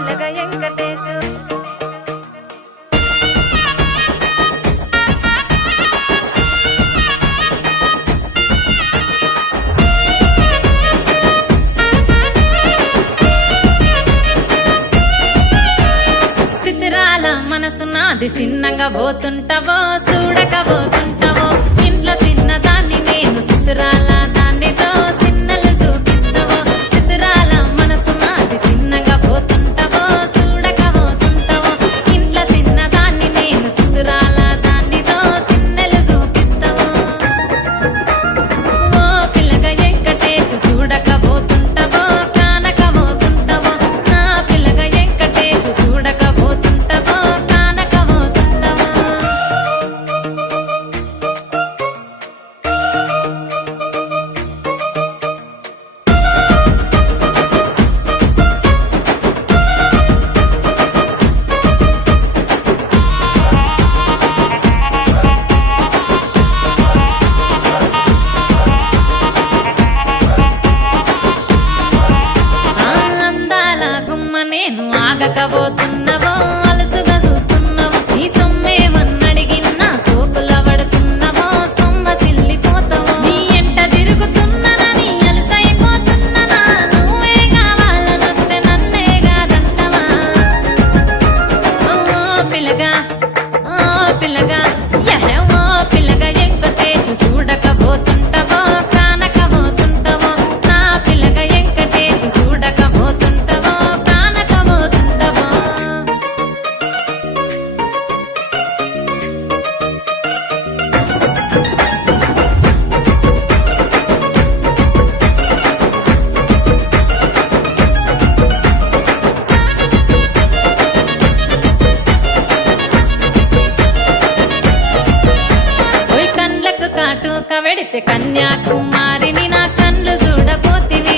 పిలగ వెంకటేశు సితిరాల మనసు నాది చిన్నగా పోతుంటావో చూడక పోతుంటావో ఇంట్లో చిన్నదాన్ని నేను సితిరాల దాన్నితో చిన్నలు చూపిస్తావో సితిరాల మనసు నాది చిన్నగా పోతుంటావో చూడక పోతుంటావో ఇంట్లో చిన్నదాన్ని నేను సితిరాల దాన్నితో చిన్నలు చూపిస్తావో ఓ పిల్లగ వెంకటేశు చూడక పోతుంటావో కానక పోతుంటావో నా పిల్లగ వెంకటేశు చూడక పోతుంటావో కానక పోతుంటావో అందాల గుమ్మ నేను ఆగకపోతున్నావో అలసుగా చూస్తున్నావో నీ సొమ్మేమన్నడిగిన్నా సోకుల పడుతున్నావో సొమ్మ సిల్లిపోతావో నీ ఎంట తిరుగుతున్నానని అలసైపోతున్నానా నువ్వే కావాలనొస్తే నన్నే కాదంటవా ఓ పిల్లగా ఓ పిల్లగా ఓ పిల్లగా వెంకటేశు చూడకపోతుంటావో కానకపోతుంటావో నా పిల్లగా వెంకటేశు చూడకపోతుంటావో కానకపోతుంటావో ఓయ్ కండ్లకు కాటుక వెడితే కన్యాకుమారిని నా కళ్ళు చూడపోతివి